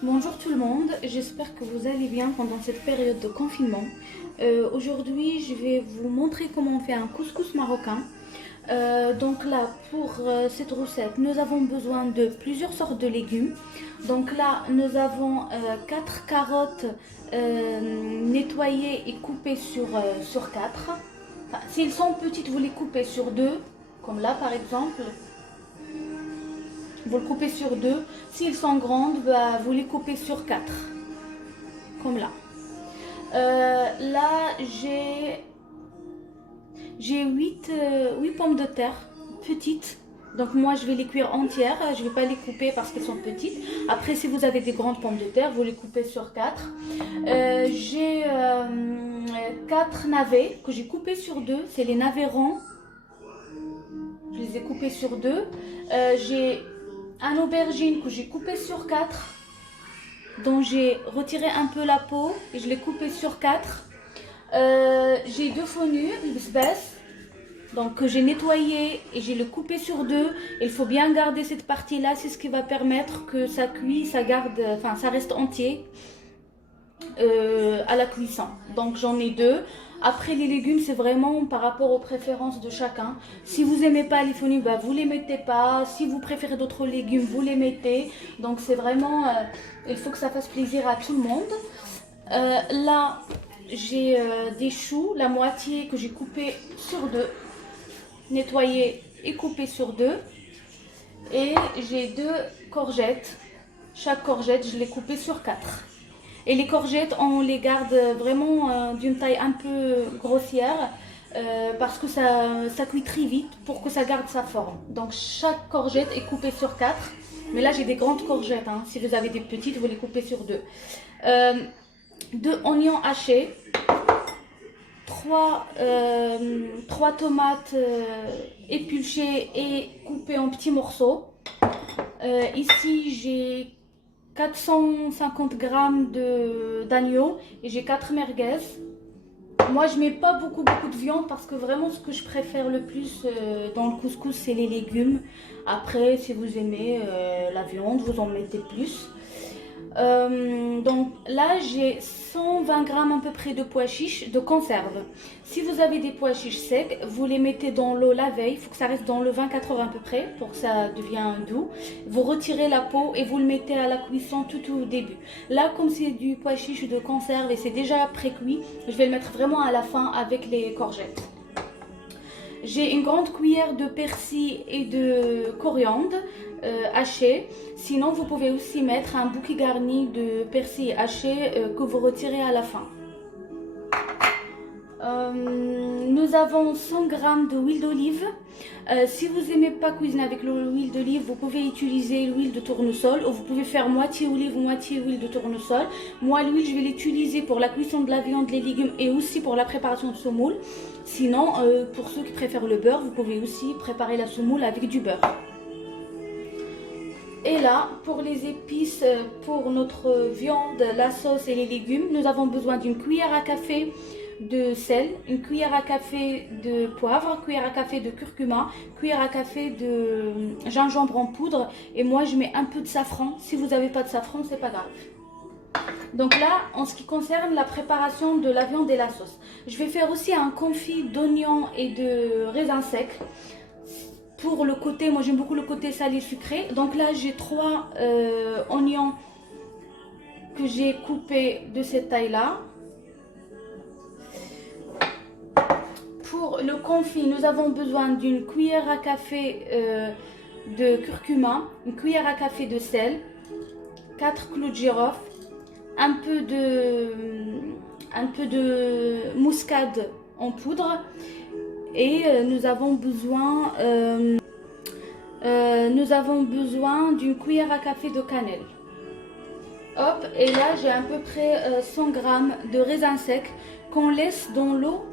Bonjour tout le monde, j'espère que vous allez bien pendant cette période de confinement. Aujourd'hui, je vais vous montrer comment on fait un couscous marocain. Donc là, pour cette recette, nous avons besoin de plusieurs sortes de légumes. Donc là, nous avons 4 carottes nettoyées et coupées sur 4. Enfin, s'ils sont petites, vous les coupez sur 2, comme là par exemple. Vous le coupez sur 2. S'ils sont grandes, bah, vous les coupez sur 4. Comme là. Là, j'ai 8 pommes de terre petites. Donc moi, je vais les cuire entières. Je ne vais pas les couper parce qu'elles sont petites. Après, si vous avez des grandes pommes de terre, vous les coupez sur 4. J'ai 4 navets que j'ai coupés sur 2. C'est les navets ronds. Je les ai coupés sur 2. J'ai un aubergine que j'ai coupé sur 4, dont j'ai retiré un peu la peau et je l'ai coupé sur 4. J'ai 2 fenouils, donc que j'ai nettoyé et j'ai le coupé sur 2. Il faut bien garder cette partie là, c'est ce qui va permettre que ça cuit, ça garde, enfin ça reste entier à la cuisson. Donc j'en ai 2. Après les légumes, c'est vraiment par rapport aux préférences de chacun. Si vous n'aimez pas les fenouils, bah, vous les mettez pas. Si vous préférez d'autres légumes, vous les mettez. Donc c'est vraiment, il faut que ça fasse plaisir à tout le monde. Là, j'ai des choux, la moitié que j'ai coupé sur 2, nettoyé et coupé sur 2. Et j'ai 2 courgettes. Chaque courgette, je l'ai coupée sur 4. Et les courgettes, on les garde vraiment d'une taille un peu grossière parce que ça cuit très vite pour que ça garde sa forme. Donc chaque courgette est coupée sur 4. Mais là, j'ai des grandes courgettes. Hein. Si vous avez des petites, vous les coupez sur 2. 2 oignons hachés. 3 tomates épluchées et coupées en petits morceaux. Ici, j'ai 450 g d'agneau et j'ai 4 merguez. Moi, je mets pas beaucoup de viande parce que vraiment ce que je préfère le plus dans le couscous, c'est les légumes. Après, si vous aimez la viande, vous en mettez plus. Donc là, j'ai 120 g à peu près de pois chiches de conserve. Si vous avez des pois chiches secs, vous les mettez dans l'eau la veille. Il faut que ça reste dans le 24 heures à peu près pour que ça devienne doux. Vous retirez la peau et vous le mettez à la cuisson tout au début. Là, comme c'est du pois chiche de conserve et c'est déjà pré-cuit, je vais le mettre vraiment à la fin avec les courgettes. J'ai une grande cuillère de persil et de coriandre haché. Sinon, vous pouvez aussi mettre un bouquet garni de persil haché que vous retirez à la fin. Nous avons 100 g d'huile d'olive. Si vous n'aimez pas cuisiner avec l'huile d'olive, vous pouvez utiliser l'huile de tournesol ou vous pouvez faire moitié olive ou moitié huile de tournesol. Moi, l'huile, je vais l'utiliser pour la cuisson de la viande, les légumes et aussi pour la préparation de semoule. Sinon, pour ceux qui préfèrent le beurre, vous pouvez aussi préparer la semoule avec du beurre. Et là, pour les épices, pour notre viande, la sauce et les légumes, nous avons besoin d'une cuillère à café de sel, une cuillère à café de poivre, cuillère à café de curcuma, cuillère à café de gingembre en poudre. Et moi, je mets un peu de safran. Si vous n'avez pas de safran, c'est pas grave. Donc là, en ce qui concerne la préparation de la viande et la sauce, je vais faire aussi un confit d'oignons et de raisins secs. Pour le côté, moi j'aime beaucoup le côté salé sucré. Donc là, j'ai 3 oignons que j'ai coupés de cette taille-là. Pour le confit, nous avons besoin d'une cuillère à café de curcuma, une cuillère à café de sel, 4 clous de girofle, un peu de muscade en poudre et nous avons besoin d'une cuillère à café de cannelle. Hop, et là j'ai à peu près 100 g de raisins secs qu'on laisse dans l'eau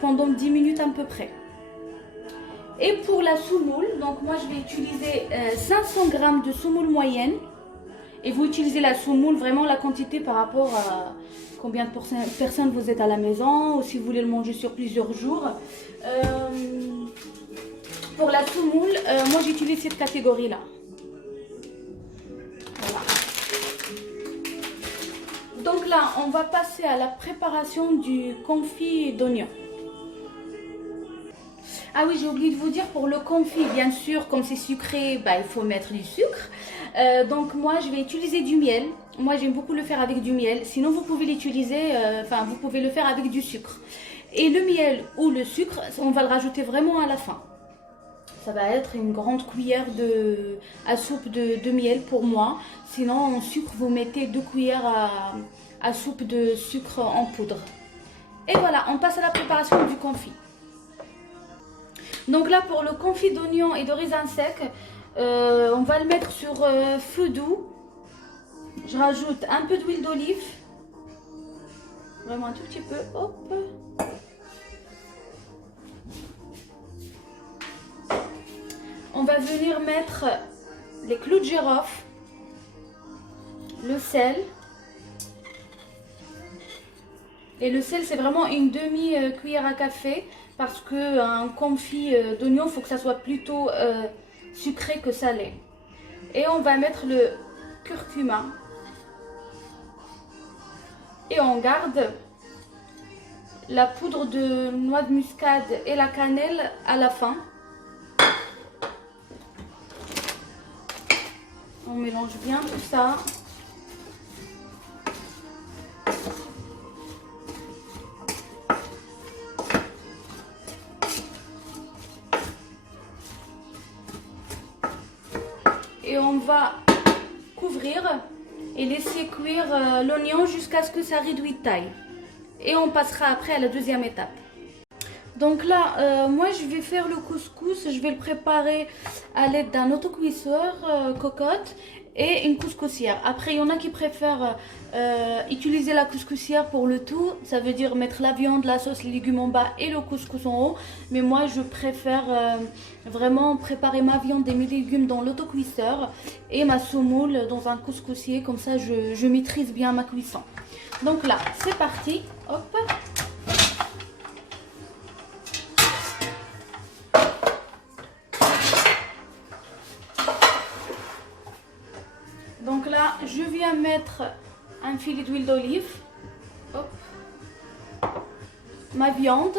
pendant 10 minutes à peu près. Et pour la semoule, donc moi je vais utiliser 500 g de semoule moyenne. Et vous utilisez la semoule, vraiment la quantité par rapport à combien de personnes vous êtes à la maison ou si vous voulez le manger sur plusieurs jours. Pour la semoule, moi j'utilise cette catégorie-là. Voilà. Donc là, on va passer à la préparation du confit d'oignon. Ah oui, j'ai oublié de vous dire, pour le confit, bien sûr, comme c'est sucré, bah, il faut mettre du sucre. Donc moi, je vais utiliser du miel. Moi, j'aime beaucoup le faire avec du miel. Sinon, vous pouvez l'utiliser, vous pouvez le faire avec du sucre. Et le miel ou le sucre, on va le rajouter vraiment à la fin. Ça va être une grande cuillère à soupe de miel pour moi. Sinon, en sucre, vous mettez 2 cuillères à soupe de sucre en poudre. Et voilà, on passe à la préparation du confit. Donc là, pour le confit d'oignon et de raisin sec, on va le mettre sur feu doux. Je rajoute un peu d'huile d'olive. Vraiment un tout petit peu. Hop. On va venir mettre les clous de girofle, le sel. Et le sel, c'est vraiment une demi-cuillère à café parce qu'un confit d'oignon, il faut que ça soit plutôt sucré que salé. Et on va mettre le curcuma. Et on garde la poudre de noix de muscade et la cannelle à la fin. On mélange bien tout ça. Et on va couvrir et laisser cuire l'oignon jusqu'à ce que ça réduise de taille. Et on passera après à la deuxième étape. Donc là, moi je vais faire le couscous, je vais le préparer à l'aide d'un autocuisseur cocotte et une couscoussière. Après, il y en a qui préfèrent utiliser la couscoussière pour le tout. Ça veut dire mettre la viande, la sauce, les légumes en bas et le couscous en haut. Mais moi, je préfère vraiment préparer ma viande et mes légumes dans l'autocuisseur et ma semoule dans un couscoussier. Comme ça, je maîtrise bien ma cuisson. Donc là, c'est parti. Hop. Donc là, je viens mettre un filet d'huile d'olive, ma viande,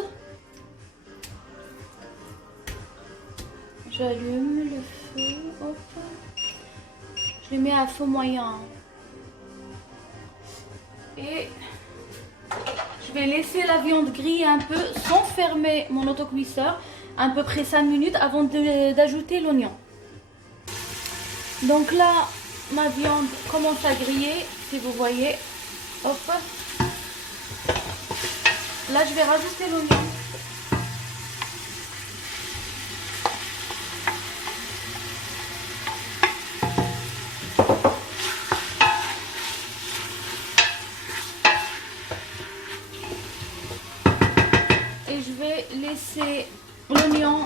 j'allume le feu, hop. Je le mets à feu moyen et je vais laisser la viande griller un peu sans fermer mon autocuisseur, à peu près 5 minutes avant d'ajouter l'oignon. Donc là, ma viande commence à griller, si vous voyez. Hop. Là, je vais rajouter l'oignon. Et je vais laisser l'oignon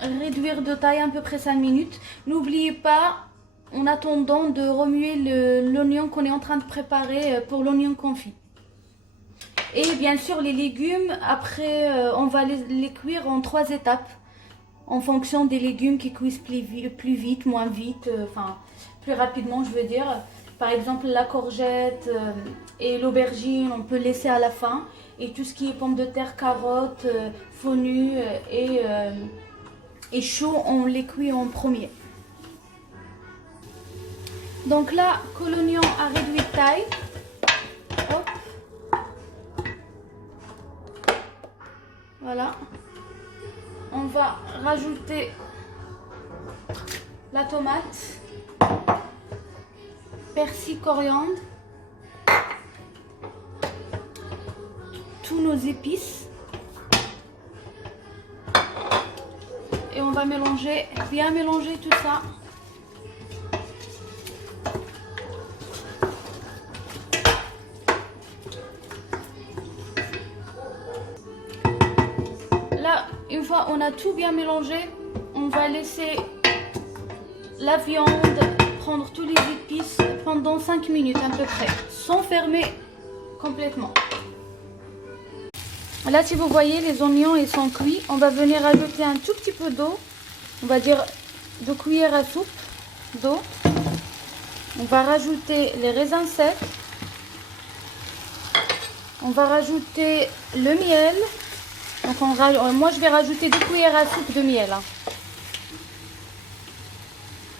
réduire de taille à peu près 5 minutes. N'oubliez pas, en attendant, de remuer l'oignon qu'on est en train de préparer pour l'oignon confit. Et bien sûr, les légumes, après, on va les cuire en 3 étapes. En fonction des légumes qui cuisent plus vite, moins vite, plus rapidement, je veux dire. Par exemple, la courgette et l'aubergine, on peut laisser à la fin. Et tout ce qui est pommes de terre, carottes, fenouil et choux, on les cuit en premier. Donc là, que l'oignon a réduit de taille, hop, voilà, on va rajouter la tomate, persil, coriandre, tous nos épices et on va mélanger, bien mélanger tout ça. Là, une fois on a tout bien mélangé, on va laisser la viande prendre tous les épices pendant 5 minutes à peu près, sans fermer complètement. Là, si vous voyez, les oignons ils sont cuits. On va venir ajouter un tout petit peu d'eau, on va dire 2 cuillères à soupe d'eau. On va rajouter les raisins secs. On va rajouter le miel. Donc moi je vais rajouter 2 cuillères à soupe de miel.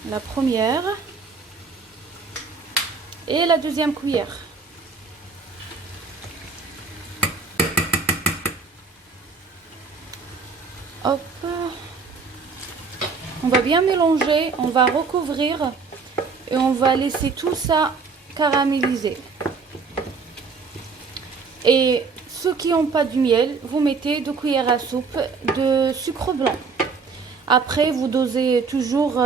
La première et la deuxième cuillère. Hop. On va bien mélanger, on va recouvrir et on va laisser tout ça caraméliser. Et ceux qui n'ont pas du miel, vous mettez 2 cuillères à soupe de sucre blanc. Après, vous dosez toujours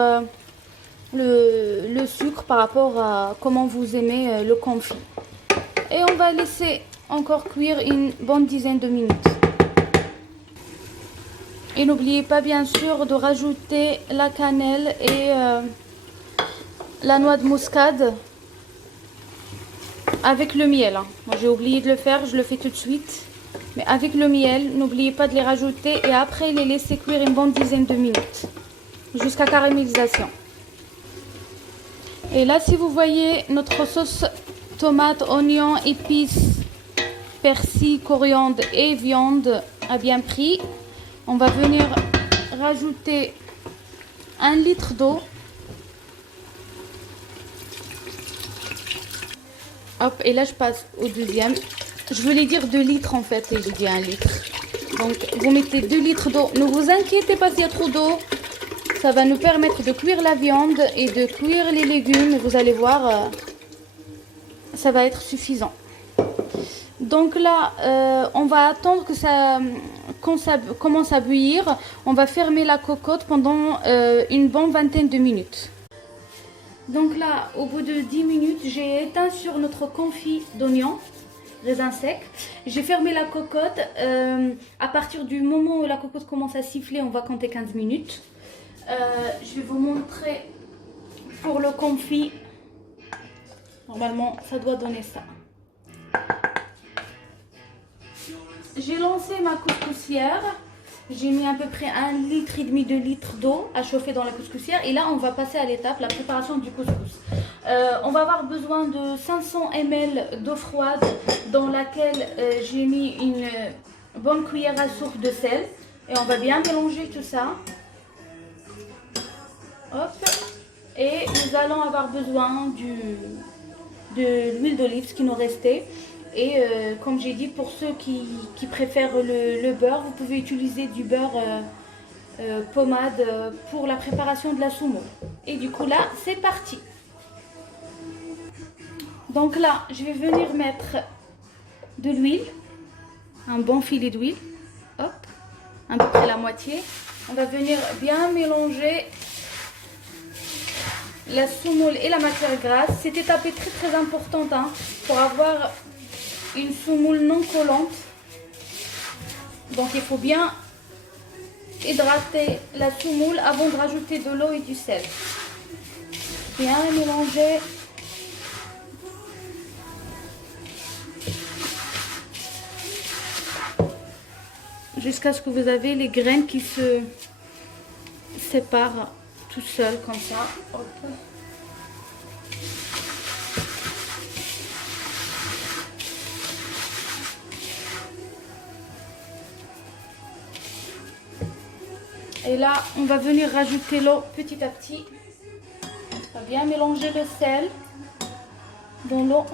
le sucre par rapport à comment vous aimez le confit. Et on va laisser encore cuire une bonne dizaine de minutes. Et n'oubliez pas bien sûr de rajouter la cannelle et la noix de muscade avec le miel. Moi j'ai oublié de le faire, je le fais tout de suite. Mais avec le miel, n'oubliez pas de les rajouter et après les laisser cuire une bonne dizaine de minutes jusqu'à caramélisation. Et là, si vous voyez, notre sauce tomate, oignon, épices, persil, coriandre et viande a bien pris. On va venir rajouter 1 litre d'eau. Hop, et là je passe au deuxième. Je voulais dire 2 litres en fait, et j'ai dit 1 litre. Donc vous mettez 2 litres d'eau. Ne vous inquiétez pas s'il y a trop d'eau. Ça va nous permettre de cuire la viande et de cuire les légumes. Vous allez voir, ça va être suffisant. Donc là, on va attendre que quand ça commence à bouillir. On va fermer la cocotte pendant une bonne vingtaine de minutes. Donc là, au bout de 10 minutes, j'ai éteint sur notre confit d'oignons, raisins secs. J'ai fermé la cocotte. À partir du moment où la cocotte commence à siffler, on va compter 15 minutes. Je vais vous montrer pour le confit. Normalement, ça doit donner ça. J'ai lancé ma couscoussière. J'ai mis à peu près 1,5 litre, 2 litres d'eau à chauffer dans la couscoussière. Et là, on va passer à l'étape, la préparation du couscous. On va avoir besoin de 500 ml d'eau froide dans laquelle j'ai mis une bonne cuillère à soupe de sel. Et on va bien mélanger tout ça. Hop. Et nous allons avoir besoin de l'huile d'olive, ce qui nous restait. Et comme j'ai dit, pour ceux qui préfèrent le beurre, vous pouvez utiliser du beurre pommade pour la préparation de la semoule. Et du coup là, c'est parti. Donc là, je vais venir mettre de l'huile, un bon filet d'huile. Hop, à peu près la moitié. On va venir bien mélanger la semoule et la matière grasse. Cette étape est très très importante pour avoir une semoule non collante. Donc il faut bien hydrater la semoule avant de rajouter de l'eau et du sel. Bien mélanger. Jusqu'à ce que vous avez les graines qui se séparent tout seul comme ça. Hop. Et là, on va venir rajouter l'eau petit à petit. On va bien mélanger le sel dans l'eau.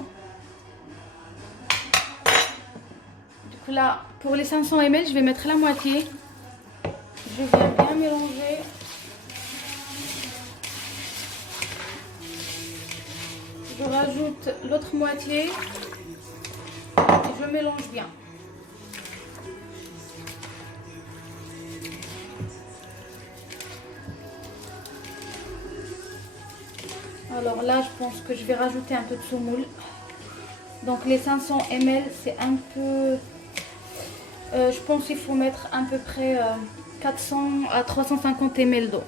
Du coup là, pour les 500 ml, je vais mettre la moitié. Je viens bien mélanger. Je rajoute l'autre moitié et je mélange bien. Alors là, je pense que je vais rajouter un peu de semoule. Donc les 500 ml, c'est un peu... je pense qu'il faut mettre à peu près 400 à 350 ml d'eau.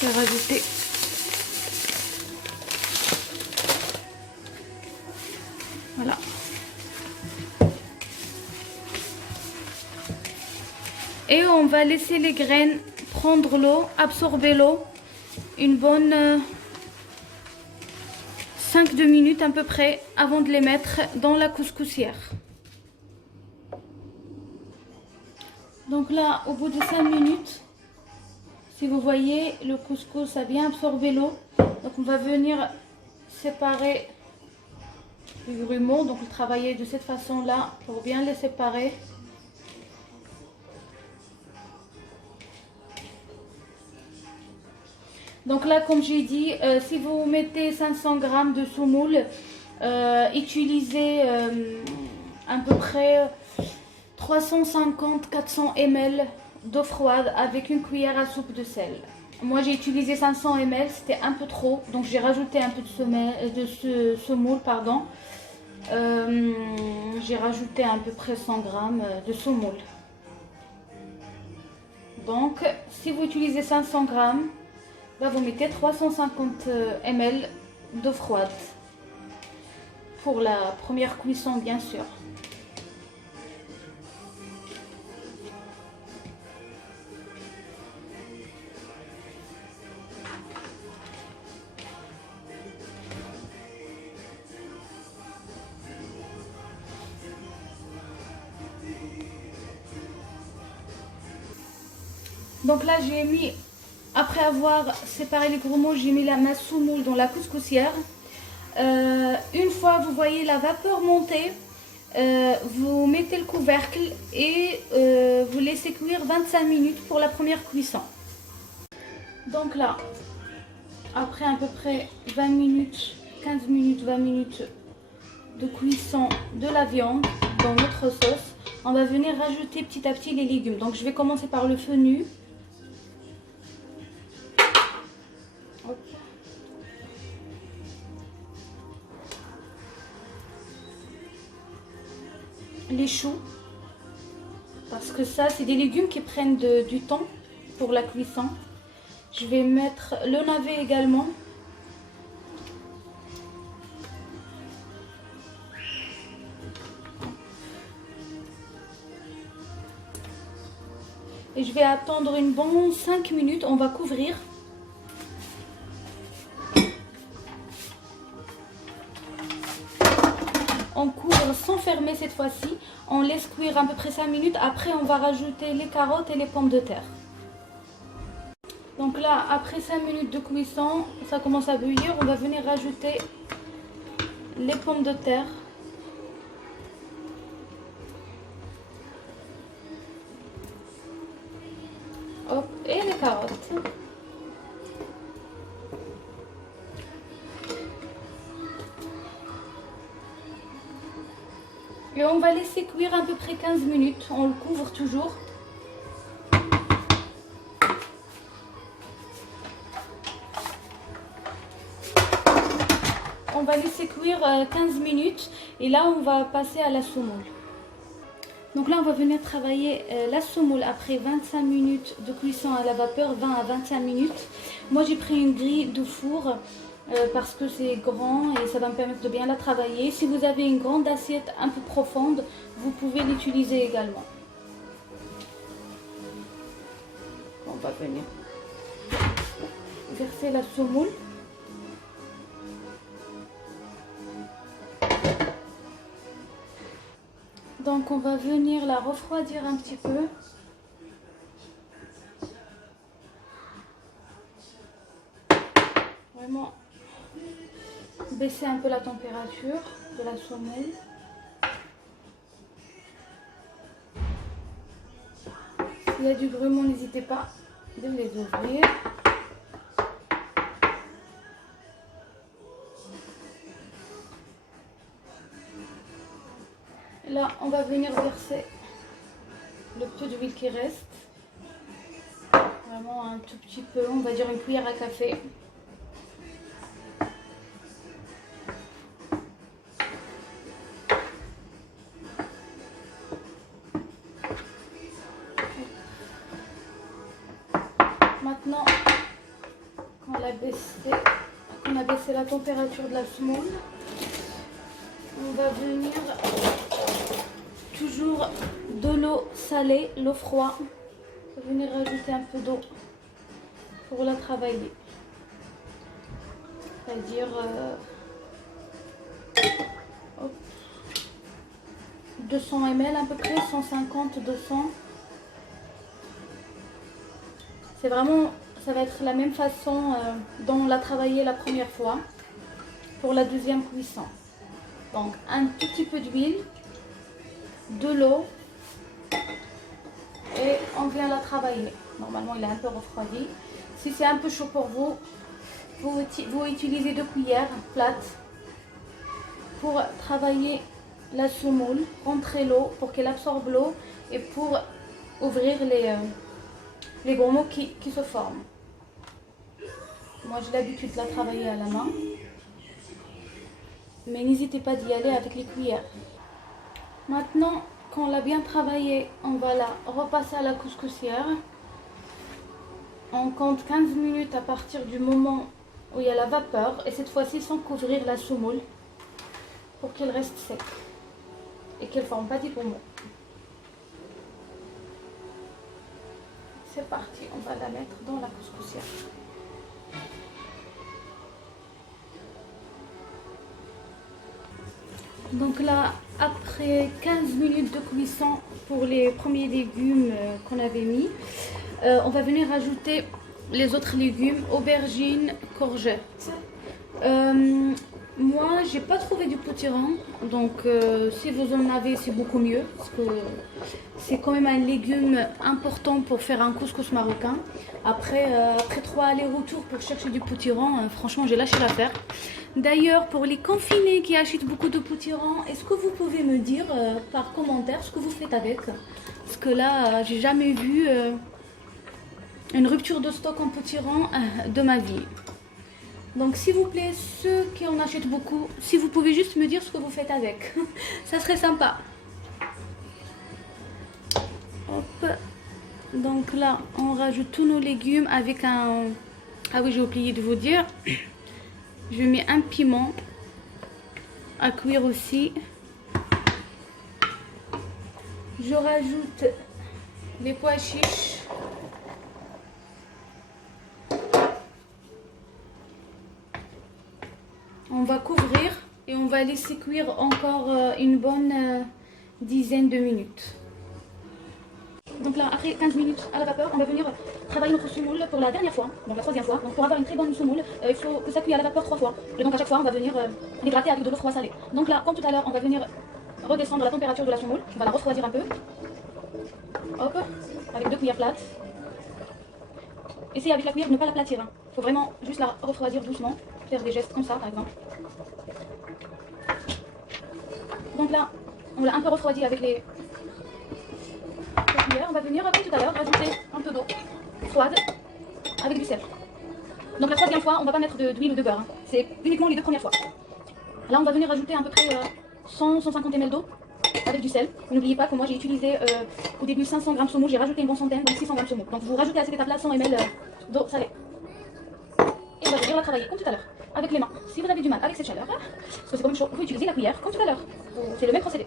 Je vais rajouter. Voilà. Et on va laisser les graines prendre l'eau, absorber l'eau une bonne 5-2 minutes à peu près avant de les mettre dans la couscoussière. Donc là, au bout de 5 minutes, si vous voyez, le couscous a bien absorbé l'eau. Donc on va venir séparer le grumeau, donc le travailler de cette façon-là pour bien les séparer. Donc là, comme j'ai dit, si vous mettez 500 g de semoule, utilisez à peu près 350-400 ml d'eau froide avec une cuillère à soupe de sel. Moi j'ai utilisé 500 ml, c'était un peu trop, donc j'ai rajouté un peu de semoule, pardon. J'ai rajouté à peu près 100 g de semoule. Donc si vous utilisez 500 g, là vous mettez 350 ml d'eau froide pour la première cuisson, bien sûr. Donc là j'ai mis, après avoir séparé les grumeaux, j'ai mis ma semoule dans la couscoussière. Une fois vous voyez la vapeur monter, vous mettez le couvercle et vous laissez cuire 25 minutes pour la première cuisson. Donc là, après à peu près 20 minutes, 15 minutes, 20 minutes de cuisson de la viande dans notre sauce, on va venir rajouter petit à petit les légumes. Donc je vais commencer par le fenu. Hop. Les choux, parce que ça c'est des légumes qui prennent du temps pour la cuisson. Je vais mettre le navet également. Et je vais attendre une bonne 5 minutes, on va couvrir. On couvre sans fermer cette fois-ci. On laisse cuire à peu près 5 minutes. Après, on va rajouter les carottes et les pommes de terre. Donc là, après 5 minutes de cuisson, ça commence à bouillir. On va venir rajouter les pommes de terre. Hop, et les carottes. Et on va laisser cuire à peu près 15 minutes. On le couvre toujours. On va laisser cuire 15 minutes. Et là, on va passer à la semoule. Donc là, on va venir travailler la semoule après 25 minutes de cuisson à la vapeur, 20 à 25 minutes. Moi, j'ai pris une grille de four parce que c'est grand et ça va me permettre de bien la travailler. Si vous avez une grande assiette un peu profonde, vous pouvez l'utiliser également. On va venir verser la semoule. Donc on va venir la refroidir un petit peu. Vraiment baisser un peu la température de la semoule. S'il y a du grumeau, n'hésitez pas de les ouvrir. Là, on va venir verser le peu d'huile qui reste. Vraiment un tout petit peu, on va dire une cuillère à café. Maintenant qu'on a baissé la température de la semoule, on va venir toujours de l'eau salée, l'eau froide. On va venir rajouter un peu d'eau pour la travailler. C'est-à-dire Hop. 200 ml à peu près, 150, 200. C'est vraiment, ça va être la même façon dont on l'a travaillé la première fois pour la deuxième cuisson. Donc un tout petit peu d'huile, de l'eau et on vient la travailler. Normalement il est un peu refroidi. Si c'est un peu chaud pour vous, vous utilisez 2 cuillères plates pour travailler la semoule, rentrer l'eau pour qu'elle absorbe l'eau et pour ouvrir les grumeaux qui se forment. Moi j'ai l'habitude de la travailler à la main, mais n'hésitez pas d'y aller avec les cuillères. Maintenant qu'on l'a bien travaillé, on va la repasser à la couscoussière. On compte 15 minutes à partir du moment où il y a la vapeur, et cette fois-ci sans couvrir la semoule pour qu'elle reste sec et qu'elle ne forme pas des grumeaux. C'est parti, on va la mettre dans la couscoussière. Donc là, après 15 minutes de cuisson pour les premiers légumes qu'on avait mis, on va venir rajouter les autres légumes, aubergines, courgettes. Moi, j'ai pas trouvé du potiron, donc si vous en avez, c'est beaucoup mieux, parce que c'est quand même un légume important pour faire un couscous marocain. Après 3 allers-retours pour chercher du potiron, franchement, j'ai lâché l'affaire. D'ailleurs, pour les confinés qui achètent beaucoup de potiron, est-ce que vous pouvez me dire par commentaire ce que vous faites avec? Parce que là, j'ai jamais vu une rupture de stock en potiron de ma vie. Donc s'il vous plaît, ceux qui en achètent beaucoup, si vous pouvez juste me dire ce que vous faites avec, ça serait sympa. Hop. Donc là, on rajoute tous nos légumes avec un... Ah oui, j'ai oublié de vous dire. Je mets un piment à cuire aussi. Je rajoute les pois chiches. On va couvrir et on va laisser cuire encore une bonne dizaine de minutes. Donc là, après 15 minutes à la vapeur, on va venir travailler notre semoule pour la dernière fois, donc la troisième fois. Donc pour avoir une très bonne semoule, il faut que ça cuise à la vapeur 3 fois. Et donc à chaque fois, on va venir l'hydrater avec de l'eau froide salée. Donc là, comme tout à l'heure, on va venir redescendre la température de la semoule. On va la refroidir un peu. Hop, avec 2 cuillères plates. Essayez avec la cuillère de ne pas l'aplatir. Il faut vraiment juste la refroidir doucement. Faire des gestes comme ça, par exemple. Donc là, on l'a un peu refroidi avec les cuillères. On va venir, comme tout à l'heure, rajouter un peu d'eau froide avec du sel. Donc la troisième fois, on ne va pas mettre d'huile ou de beurre. C'est uniquement les 2 premières fois. Là, on va venir rajouter à peu près 100-150 ml d'eau avec du sel. N'oubliez pas que moi j'ai utilisé au début 500 g de semoule, j'ai rajouté une bonne centaine, donc 600 g de semoule. Donc vous rajoutez à cette étape-là 100 ml d'eau salée. Et on va venir la travailler comme tout à l'heure, avec les mains. Si vous avez du mal avec cette chaleur, parce que c'est quand même chaud, vous utilisez la cuillère comme tout à l'heure. C'est le même procédé.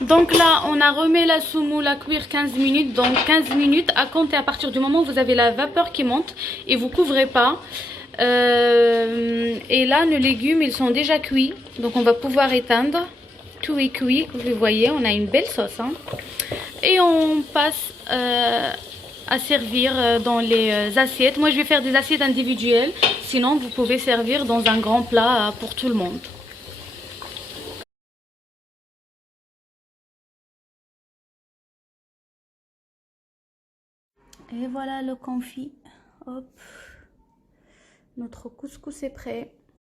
Donc là, on a remis la semoule à cuire 15 minutes. Donc 15 minutes à compter à partir du moment où vous avez la vapeur qui monte et vous couvrez pas. Et là, nos légumes, ils sont déjà cuits. Donc on va pouvoir éteindre. Tout est cuit, vous voyez, on a une belle sauce. Hein. Et on passe à servir dans les assiettes. Moi, je vais faire des assiettes individuelles. Sinon, vous pouvez servir dans un grand plat pour tout le monde. Et voilà le confit. Hop. Notre couscous est prêt.